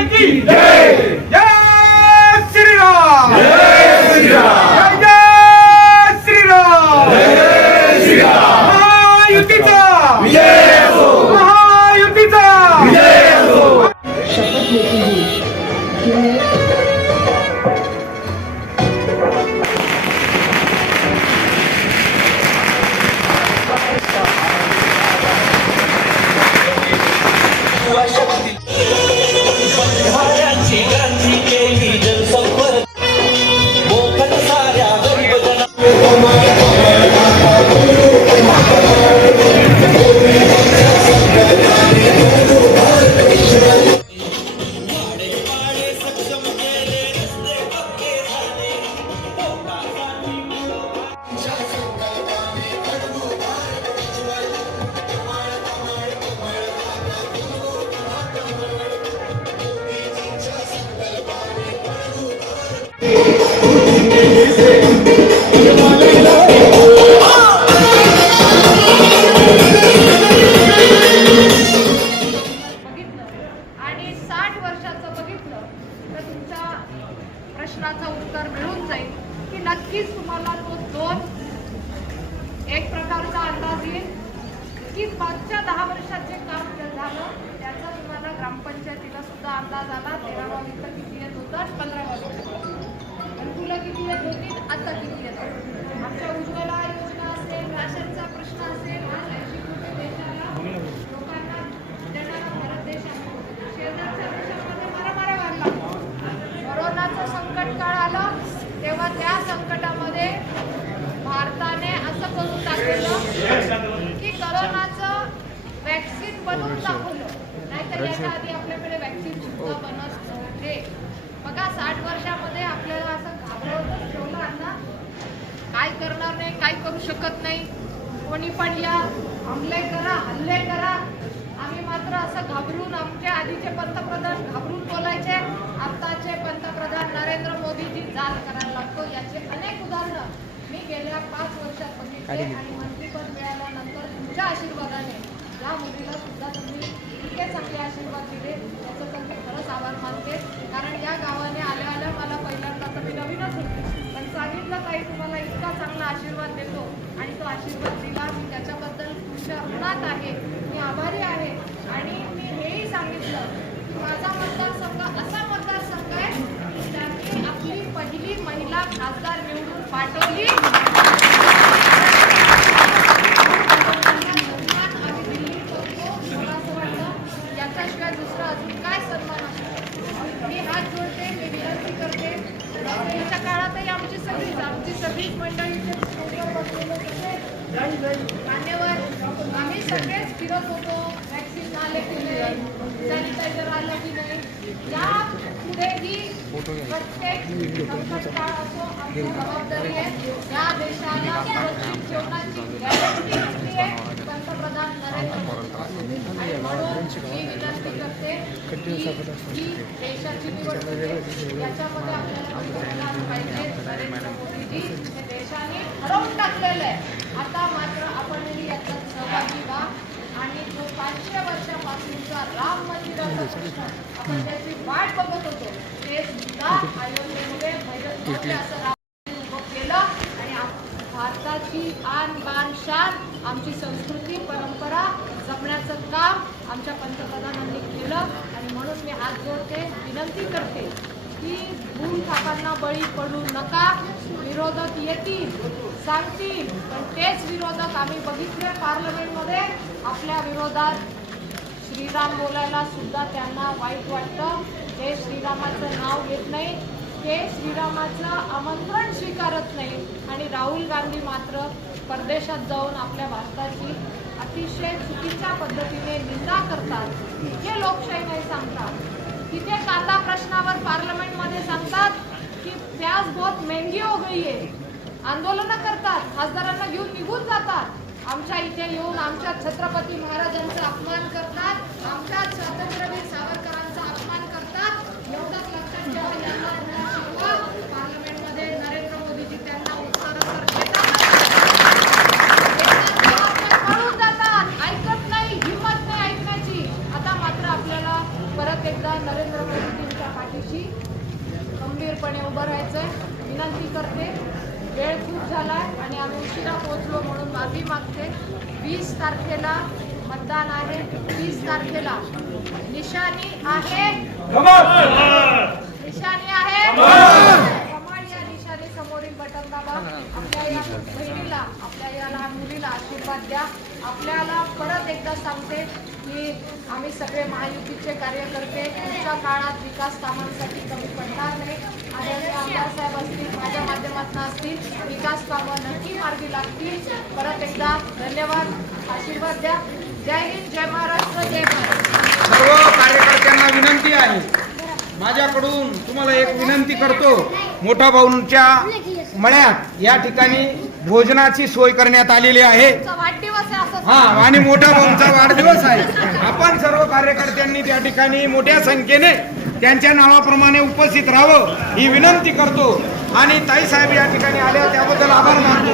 जैनेश्वर भगवान की जय जय प्रश्नाचं उत्तर मिळून जाईल की नक्कीच तुम्हाला तो दोन एक प्रकारचा अंदाज येईल की मागच्या दहा वर्षात जे काम झालं त्याचा तुम्हाला ग्रामपंचायतीला सुद्धा अंदाज आला तेरावा वित्त किती येत होता? आणि पंधरावा तुला किती येत होती? आता किती त्या संकटामध्ये भारताने असं करून टाकलेलं की करोनाचं वॅक्सिन बनवून दाखवलं. नाहीतर याच्या आधी आपल्याकडे वॅक्सिन सुद्धा बनत नव्हते. बघा साठ वर्षामध्ये आपल्याला असं घाबरवून ठेवलं अण्णा काय करणार नाही काय करू शकत नाही. कोणी पण या हमले करा हल्ले करा. आम्ही मात्र असं घाबरून आमच्या आधीचे पंतप्रधान घाबरून बोलायचे. आताचे पंतप्रधान नरेंद्र मोदीजी जाल करायला लागतो. याचे अनेक उदाहरणं मी गेल्या पाच वर्षात बघितले आणि मंत्रीपद मिळाल्यानंतर तुमच्या आशीर्वादाने या मुलीला सुद्धा तुम्ही इतके चांगले आशीर्वाद दिले. त्याचं तर मी खरंच आभार मानते. कारण या गावाने आल्या आल्या मला पहिल्यांदा तर मी नवीनच होते. सांगितलं काही तुम्हाला इतका चांगला आशीर्वाद देतो आणि तो आशीर्वाद दिला मी त्याच्याबद्दल तुमच्या ऋणात आहे. मी आभारी आहे. आणि मी हेही सांगितलं की माझा मतदारसंघ असा मतदारसंघ आहे की त्यांनी आपली पहिली महिला खासदार निवडून पाठवली सन्मान आम्ही दिल्लीत करतो मला असं वाटतं याच्याशिवाय दुसरा अजून काय सन्मान असतो मी हात जोडते मी विनंती करते याच्या काळातही आमची सगळीच आमची सगळीच मंडळी मान्यवर आम्ही सगळेच फिरत होतो. वॅक्सिन आले की नाही? सॅनिटायझर आलं की नाही? या पुढेही प्रत्येक संकटकाळ असो आमची जबाबदारी आहे. या देशाला जेवणाची गॅरंटी पंतप्रधान नरेंद्र मोदी आणि म्हणून मी विनंती करते की ही देशाची निवडणूक आहे. याच्यामध्ये आपल्याला पंतप्रधान पाहिजे नरेंद्र मोदीजी हे देशाने हरवून टाकलेलं आहे आता मात्र आपण याच्यात सहभागी व्हा आणि जो पाचशे वर्षापासूनचा राम मंदिराचा प्रश्न आपण त्याची वाट बघत होतो ते सुद्धा अयोध्येमध्ये भैरवनाथचे असं राम उभं केलं आणि भारताची आन बान शान आमची संस्कृती परंपरा जपण्याचं काम आमच्या पंतप्रधानांनी केलं. म्हणून मी हात जोडते विनंती करते की भूल थापांना बळी पडू नका. विरोधक येतील सांगतील पण तेच विरोधक आम्ही बघितले पार्लमेंटमध्ये. आपल्या विरोधात श्रीराम बोलायला सुद्धा त्यांना वाईट वाटतं. ते श्रीरामाचं नाव घेत नाही. ते श्रीरामाचं आमंत्रण स्वीकारत नाही. आणि राहुल गांधी मात्र परदेशात जाऊन आपल्या भारताची अतिशय चुकीच्या पद्धतीने निंदा करतात. हे लोकशाही नाही सांगतात. तिथे कांदा प्रश्नावर पार्लमेंटमध्ये सांगतात की प्याज बहुत मेहंगी हो गई आहे आंदोलनं करतात. खासदारांना घेऊन निघून जातात. आमच्या इथे येऊन आमच्या छत्रपती महाराजांचा अपमान करतात. आमच्या स्वातंत्र्य नरेंद्र मोदींच्या पाठीशी गंभीरपणे उभं राहायचं विनंती करते. वेळ खूप झाला आणि आम्ही उशिरा पोहोचलो म्हणून माफी मागते. वीस तारखेला मतदान आहे. तीस तारखेला. निशाणी आहे. निशाणी आहे. कमाल या समोरील बटन दाबा. आपल्या या बहिणीला. आपल्या या लहान मुलीला आशीर्वाद द्या. आपल्याला परत एकदा सांगते की आम्ही सगळे महायुतीचे कार्यकर्ते पुढच्या काळात विकास कामांसाठी कमी पडणार नाही. आणि आमदार साहेब असतील माझ्या माध्यमातून असतील विकास कामं नक्की मार्गी लागतील. परत एकदा धन्यवाद. आशीर्वाद द्या. जय हिंद जय महाराष्ट्र जय भारत. सर्व कार्यकर्त्यांना विनंती आहे. माझ्याकडून तुम्हाला एक विनंती करतो. मोठा भाऊंच्या मळ्यात या ठिकाणी भोजनाची सोय करण्यात आलेली आहे. हा आणि मोठा भाऊंचा वाढदिवस आहे. आपण सर्व कार्यकर्त्यांनी त्या ठिकाणी मोठ्या संख्येने त्यांच्या नावाप्रमाणे उपस्थित राहावं ही विनंती करतो. आणि ताई साहेब या ठिकाणी आल्या त्याबद्दल आभार मानतो.